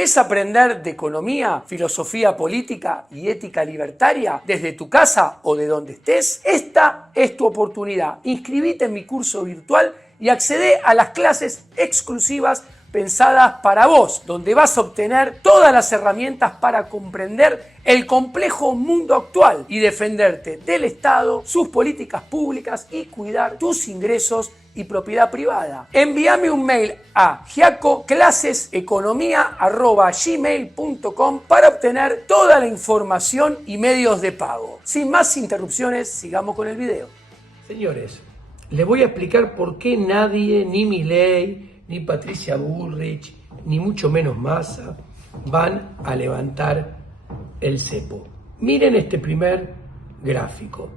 ¿Querés aprender de economía, filosofía política y ética libertaria desde tu casa o de donde estés? Esta es tu oportunidad. Inscribite en mi curso virtual y accede a las clases exclusivas pensadas para vos, donde vas a obtener todas las herramientas para comprender el complejo mundo actual y defenderte del Estado, sus políticas públicas y cuidar tus ingresos y propiedad privada. Envíame un mail a giacoclaseseconomia@gmail.com para obtener toda la información y medios de pago. Sin más interrupciones, sigamos con el video. Señores, les voy a explicar por qué nadie, ni Milei, ni Patricia Bullrich, ni mucho menos Massa, van a levantar el cepo. Miren este primer gráfico.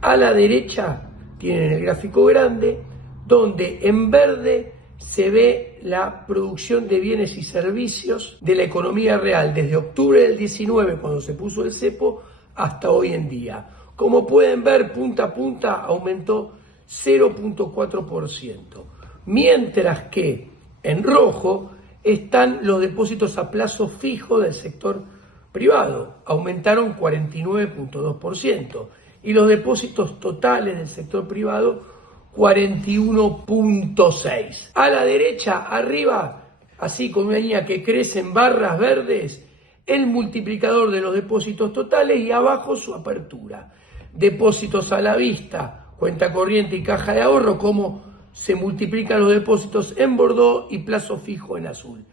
A la derecha tienen el gráfico grande, donde en verde se ve la producción de bienes y servicios de la economía real desde octubre del 19, cuando se puso el cepo, hasta hoy en día. Como pueden ver, punta a punta aumentó 0.4%. Mientras que en rojo están los depósitos a plazo fijo del sector privado, aumentaron 49.2%, y los depósitos totales del sector privado 41.6%. A la derecha, arriba, así con una línea que crece en barras verdes, el multiplicador de los depósitos totales y abajo su apertura. Depósitos a la vista, cuenta corriente y caja de ahorro, como se multiplican los depósitos en Bordeaux y plazo fijo en azul.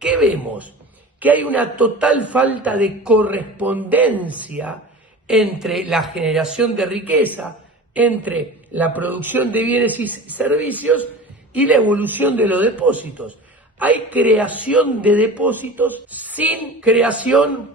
¿Qué vemos? Que hay una total falta de correspondencia entre la generación de riqueza, entre la producción de bienes y servicios y la evolución de los depósitos. Hay creación de depósitos sin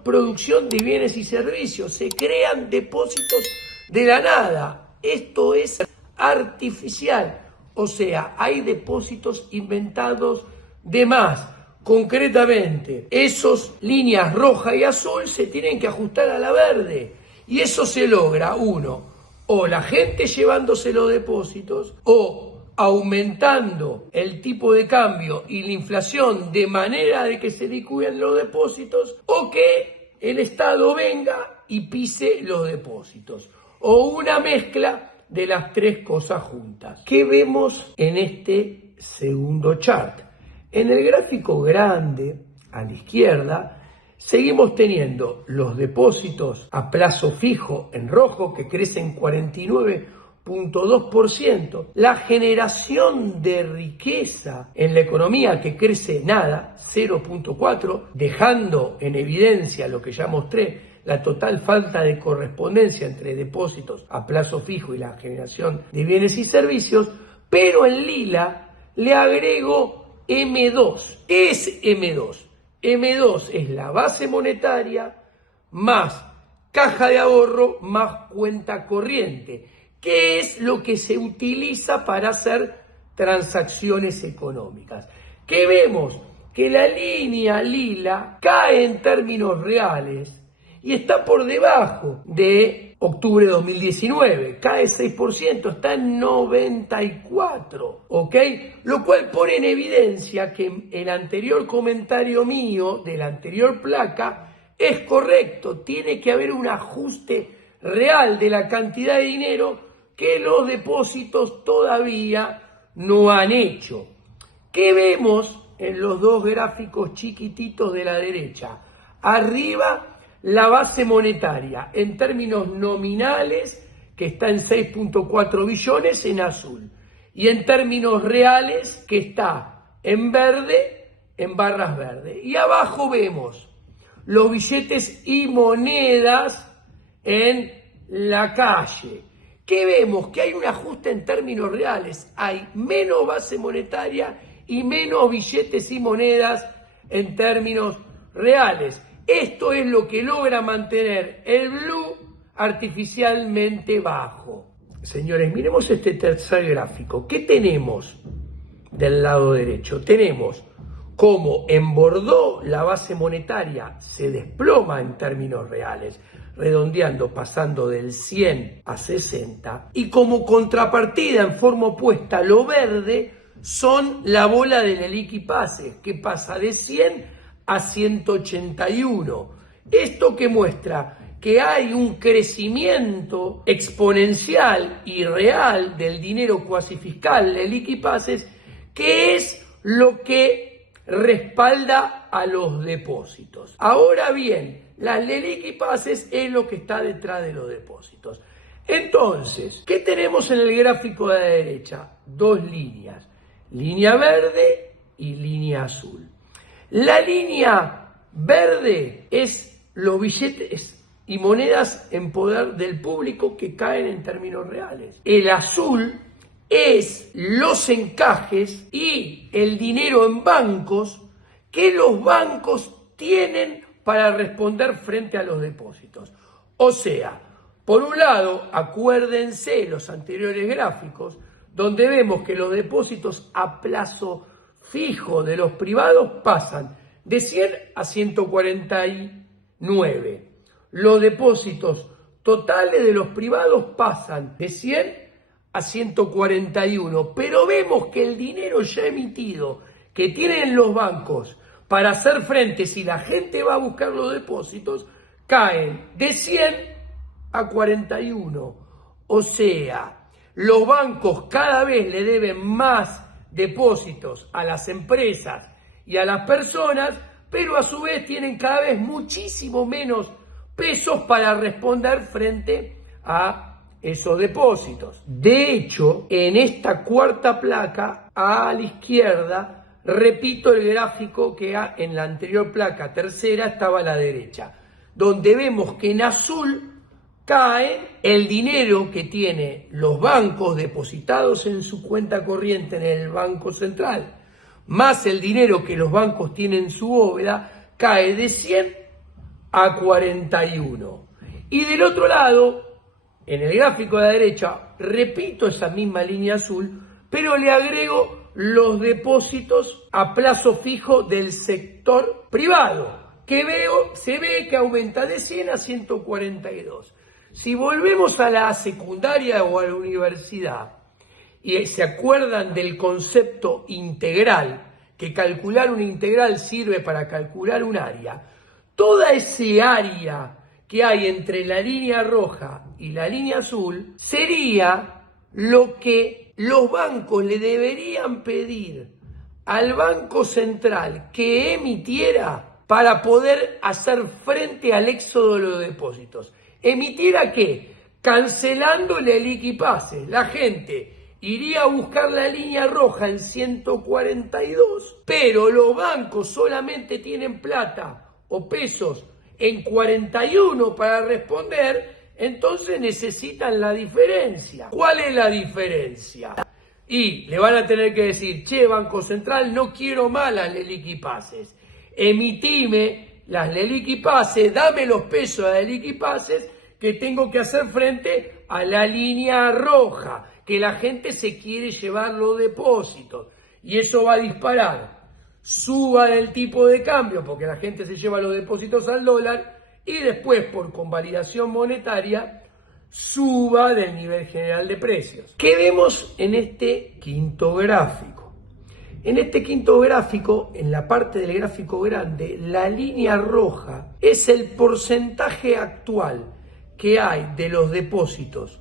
producción de bienes y servicios. Se crean depósitos de la nada. Esto es artificial. O sea, hay depósitos inventados de más. Concretamente, esas líneas roja y azul se tienen que ajustar a la verde. Y eso se logra, uno, o la gente llevándose los depósitos, o aumentando el tipo de cambio y la inflación de manera de que se licúen los depósitos, o que el Estado venga y pise los depósitos. O una mezcla de las tres cosas juntas. ¿Qué vemos en este segundo chart? En el gráfico grande, a la izquierda, seguimos teniendo los depósitos a plazo fijo en rojo, que crecen 49.2%, la generación de riqueza en la economía, que crece nada, 0.4%, dejando en evidencia lo que ya mostré, la total falta de correspondencia entre depósitos a plazo fijo y la generación de bienes y servicios, pero en lila le agrego M2. ¿Qué es M2? M2 es la base monetaria más caja de ahorro más cuenta corriente, que es lo que se utiliza para hacer transacciones económicas. ¿Qué vemos? Que la línea lila cae en términos reales y está por debajo de octubre de 2019, cae 6%, está en 94, ¿ok? Lo cual pone en evidencia que el anterior comentario mío de la anterior placa es correcto, tiene que haber un ajuste real de la cantidad de dinero que los depósitos todavía no han hecho. ¿Qué vemos en los dos gráficos chiquititos de la derecha? Arriba, la base monetaria en términos nominales, que está en 6.4 billones en azul, y en términos reales, que está en verde, en barras verdes. Y abajo vemos los billetes y monedas en la calle. ¿Qué vemos? Que hay un ajuste en términos reales. Hay menos base monetaria y menos billetes y monedas en términos reales. Esto es lo que logra mantener el blue artificialmente bajo. Señores, miremos este tercer gráfico. ¿Qué tenemos del lado derecho? Tenemos como en Bordeaux la base monetaria se desploma en términos reales, redondeando, pasando del 100 a 60, y como contrapartida en forma opuesta, lo verde son la bola de la liquipase, que pasa de 100 a 181. Esto que muestra que hay un crecimiento exponencial y real del dinero cuasi fiscal, LELIQ y PASES, que es lo que respalda a los depósitos. Ahora bien, las LELIQ y PASES es lo que está detrás de los depósitos. Entonces, ¿qué tenemos en el gráfico de la derecha? Dos líneas, línea verde y línea azul. La línea verde es los billetes y monedas en poder del público que caen en términos reales. El azul es los encajes y el dinero en bancos que los bancos tienen para responder frente a los depósitos. O sea, por un lado, acuérdense los anteriores gráficos, donde vemos que los depósitos a plazo fijo de los privados pasan de 100 a 149. Los depósitos totales de los privados pasan de 100 a 141. Pero vemos que el dinero ya emitido que tienen los bancos para hacer frente, si la gente va a buscar los depósitos, caen de 100 a 41. O sea, los bancos cada vez le deben más depósitos a las empresas y a las personas, pero a su vez tienen cada vez muchísimo menos pesos para responder frente a esos depósitos. De hecho, en esta cuarta placa, a la izquierda, repito el gráfico que en la anterior placa tercera estaba a la derecha, donde vemos que en azul cae el dinero que tienen los bancos depositados en su cuenta corriente en el Banco Central, más el dinero que los bancos tienen en su bóveda, cae de 100 a 41. Y del otro lado, en el gráfico de la derecha, repito esa misma línea azul, pero le agrego los depósitos a plazo fijo del sector privado, que se ve que aumenta de 100 a 142. Si volvemos a la secundaria o a la universidad y se acuerdan del concepto integral, que calcular una integral sirve para calcular un área, toda ese área que hay entre la línea roja y la línea azul sería lo que los bancos le deberían pedir al Banco Central que emitiera para poder hacer frente al éxodo de los depósitos. ¿Emitiera qué? Cancelando el LELIQ y PASES. La gente iría a buscar la línea roja en 142, pero los bancos solamente tienen plata o pesos en 41 para responder, entonces necesitan la diferencia. ¿Cuál es la diferencia? Y le van a tener que decir, che, Banco Central, no quiero más las LELIQ y PASES. Emitime las LELIQ y PASES, dame los pesos de LELIQ y PASES que tengo que hacer frente a la línea roja, que la gente se quiere llevar los depósitos. Y eso va a disparar suba del tipo de cambio, porque la gente se lleva los depósitos al dólar, y después, por convalidación monetaria, suba del nivel general de precios. ¿Qué vemos en este quinto gráfico? En este quinto gráfico, en la parte del gráfico grande, la línea roja es el porcentaje actual que hay de los depósitos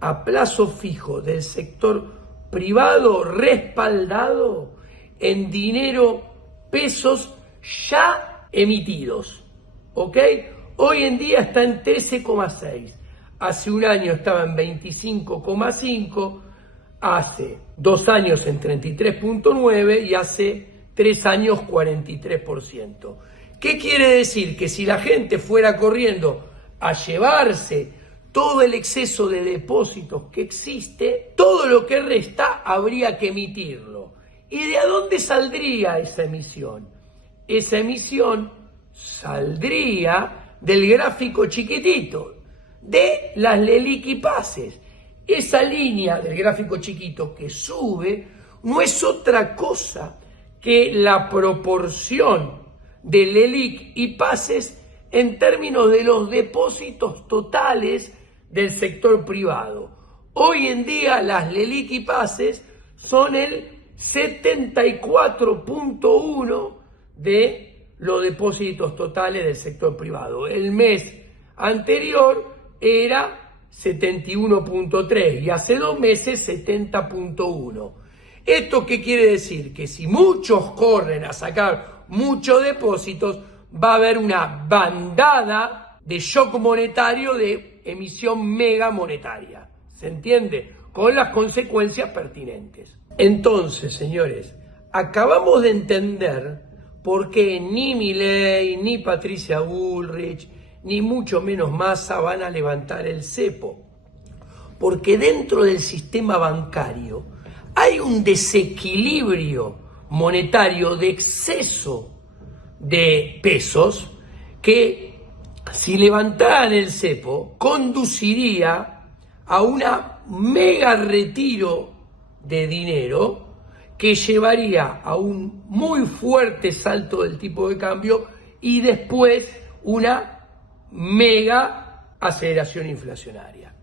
a plazo fijo del sector privado respaldado en dinero, pesos ya emitidos, ¿ok? Hoy en día está en 13,6, hace un año estaba en 25,5, hace 2 años en 33,9 y hace 3 años 43%. ¿Qué quiere decir? Que si la gente fuera corriendo a llevarse todo el exceso de depósitos que existe, todo lo que resta habría que emitirlo. ¿Y de dónde saldría esa emisión? Esa emisión saldría del gráfico chiquitito, de las LELIQ y PASES. Esa línea del gráfico chiquito que sube no es otra cosa que la proporción de LELIQ y PASES en términos de los depósitos totales del sector privado. Hoy en día las LELIQ y PASES son el 74,1% de los depósitos totales del sector privado. El mes anterior era 71.3 y hace 2 meses 70.1. ¿Esto qué quiere decir? Que si muchos corren a sacar muchos depósitos, va a haber una bandada de shock monetario, de emisión mega monetaria. ¿Se entiende? Con las consecuencias pertinentes. Entonces, señores, acabamos de entender por qué ni Milei, ni Patricia Bullrich, ni mucho menos Massa van a levantar el cepo. Porque dentro del sistema bancario hay un desequilibrio monetario de exceso de pesos que, si levantaran el cepo, conduciría a un mega retiro de dinero que llevaría a un muy fuerte salto del tipo de cambio y después una mega aceleración inflacionaria.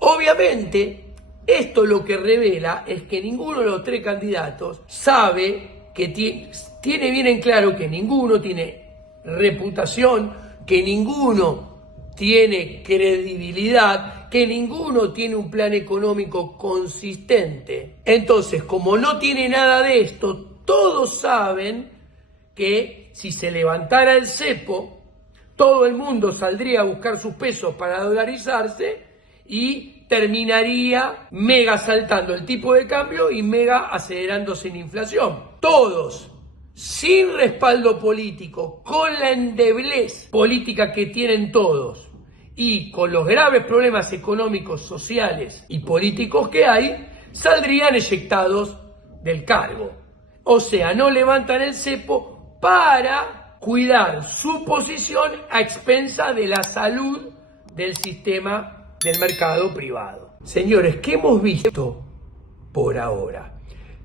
Obviamente, esto lo que revela es que ninguno de los 3 candidatos sabe que tiene bien en claro que ninguno tiene reputación, que ninguno tiene credibilidad, que ninguno tiene un plan económico consistente. Entonces, como no tiene nada de esto, todos saben que si se levantara el cepo, todo el mundo saldría a buscar sus pesos para dolarizarse y terminaría mega saltando el tipo de cambio y mega acelerándose en inflación. Todos, sin respaldo político, con la endeblez política que tienen todos y con los graves problemas económicos, sociales y políticos que hay, saldrían eyectados del cargo. O sea, no levantan el cepo para cuidar su posición a expensa de la salud del sistema del mercado privado. Señores, ¿qué hemos visto por ahora?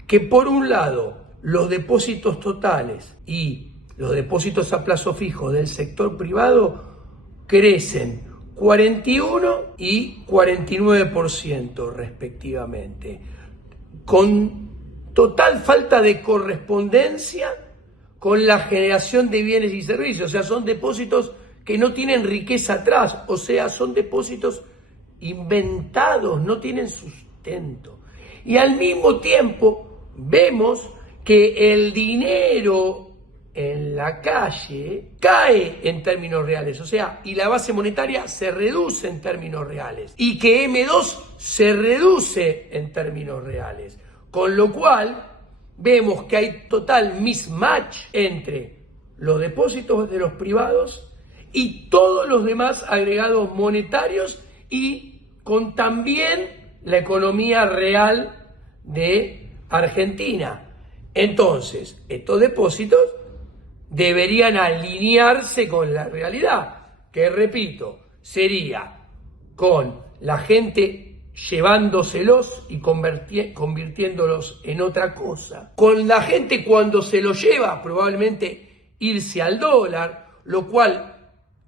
Que por un lado, los depósitos totales y los depósitos a plazo fijo del sector privado crecen 41 y 49% respectivamente, con total falta de correspondencia con la generación de bienes y servicios. O sea, son depósitos que no tienen riqueza atrás, o sea, son depósitos inventados, no tienen sustento. Y al mismo tiempo vemos que el dinero en la calle cae en términos reales, o sea, y la base monetaria se reduce en términos reales, y que M2 se reduce en términos reales, con lo cual vemos que hay total mismatch entre los depósitos de los privados y todos los demás agregados monetarios y con también la economía real de Argentina. Entonces, estos depósitos deberían alinearse con la realidad, que repito, sería con la gente llevándoselos y convirtiéndolos en otra cosa. Con la gente cuando se los lleva, probablemente irse al dólar, lo cual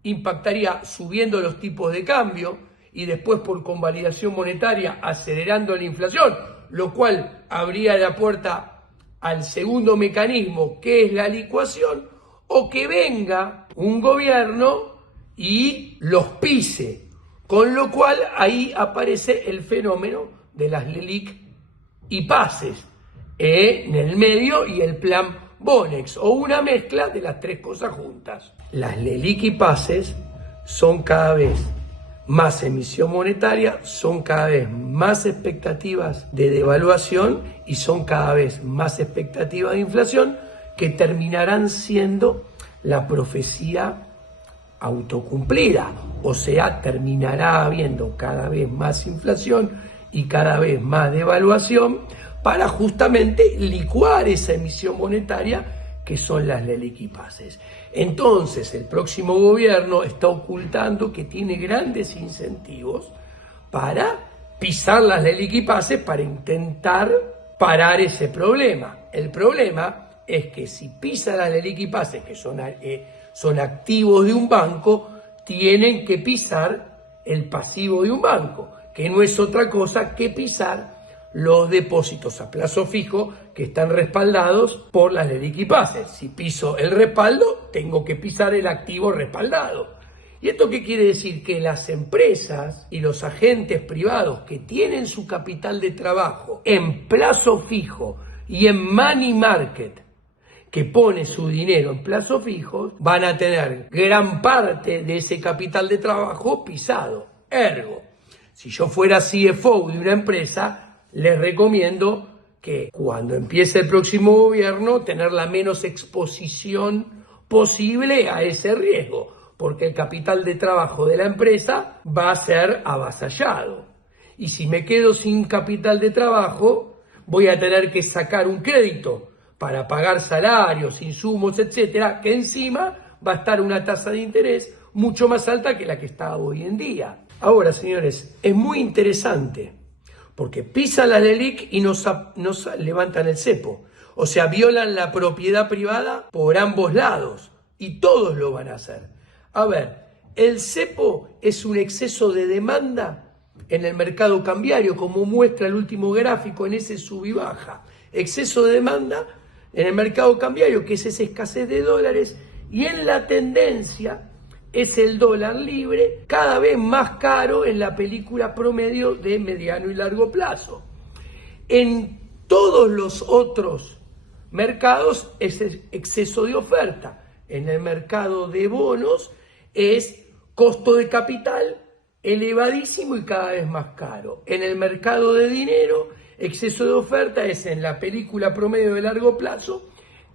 impactaría subiendo los tipos de cambio y después por convalidación monetaria acelerando la inflación, lo cual abría la puerta al segundo mecanismo, que es la licuación, o que venga un gobierno y los pise, con lo cual ahí aparece el fenómeno de las LELIQ y PASES en el medio y el plan Bonex, o una mezcla de las 3 cosas juntas. Las LELIQ y PASES son cada vez más emisión monetaria, son cada vez más expectativas de devaluación y son cada vez más expectativas de inflación, que terminarán siendo la profecía autocumplida. O sea, terminará habiendo cada vez más inflación y cada vez más devaluación para justamente licuar esa emisión monetaria que son las LELIQ y PASES. Entonces, el próximo gobierno está ocultando que tiene grandes incentivos para pisar las LELIQ y PASES para intentar parar ese problema. El problema es que si pisa las LELIQ y PASES, que son activos de un banco, tienen que pisar el pasivo de un banco, que no es otra cosa que pisar los depósitos a plazo fijo que están respaldados por las LELIQ y PASE. Si piso el respaldo, tengo que pisar el activo respaldado. ¿Y esto qué quiere decir? Que las empresas y los agentes privados que tienen su capital de trabajo en plazo fijo y en money market, que pone su dinero en plazo fijo, van a tener gran parte de ese capital de trabajo pisado. Ergo, si yo fuera CFO de una empresa, les recomiendo que cuando empiece el próximo gobierno, tener la menos exposición posible a ese riesgo, porque el capital de trabajo de la empresa va a ser avasallado. Y si me quedo sin capital de trabajo, voy a tener que sacar un crédito para pagar salarios, insumos, etcétera, que encima va a estar una tasa de interés mucho más alta que la que está hoy en día. Ahora, señores, es muy interesante, porque pisan la LELIQ y nos levantan el cepo. O sea, violan la propiedad privada por ambos lados, y todos lo van a hacer. A ver, el cepo es un exceso de demanda en el mercado cambiario, como muestra el último gráfico en ese sub y baja. Exceso de demanda en el mercado cambiario, que es esa escasez de dólares, y en la tendencia es el dólar libre cada vez más caro en la película promedio de mediano y largo plazo. En todos los otros mercados es exceso de oferta. En el mercado de bonos es costo de capital elevadísimo y cada vez más caro. En el mercado de dinero, exceso de oferta es en la película promedio de largo plazo,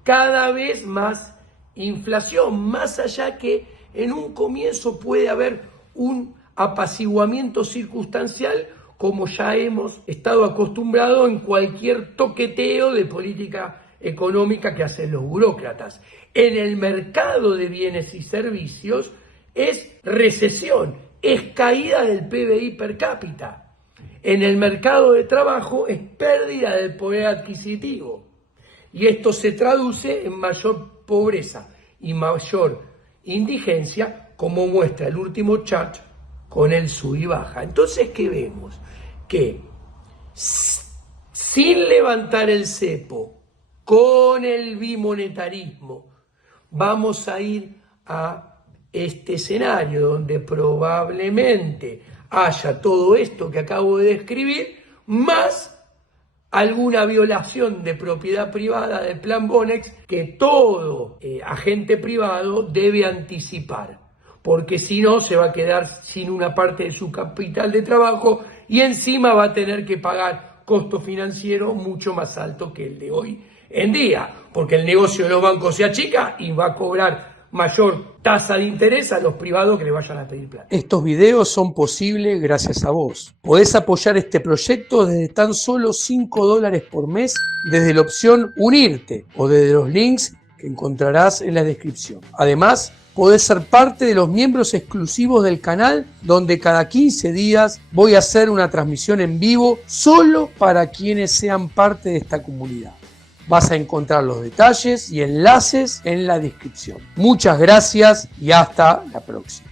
cada vez más inflación, más allá que en un comienzo puede haber un apaciguamiento circunstancial, como ya hemos estado acostumbrados en cualquier toqueteo de política económica que hacen los burócratas. En el mercado de bienes y servicios es recesión, es caída del PBI per cápita. En el mercado de trabajo es pérdida del poder adquisitivo. Y esto se traduce en mayor pobreza y mayor indigencia, como muestra el último chart con el sub y baja. Entonces, ¿qué vemos? Que sin levantar el cepo, con el bimonetarismo, vamos a ir a este escenario donde probablemente haya todo esto que acabo de describir, más alguna violación de propiedad privada del plan Bonex que todo agente privado debe anticipar, porque si no se va a quedar sin una parte de su capital de trabajo y encima va a tener que pagar costo financiero mucho más alto que el de hoy en día, porque el negocio de los bancos se achica y va a cobrar mayor tasa de interés a los privados que le vayan a pedir plata. Estos videos son posibles gracias a vos. Podés apoyar este proyecto desde tan solo $5 por mes desde la opción Unirte o desde los links que encontrarás en la descripción. Además, podés ser parte de los miembros exclusivos del canal, donde cada 15 días voy a hacer una transmisión en vivo solo para quienes sean parte de esta comunidad. Vas a encontrar los detalles y enlaces en la descripción. Muchas gracias y hasta la próxima.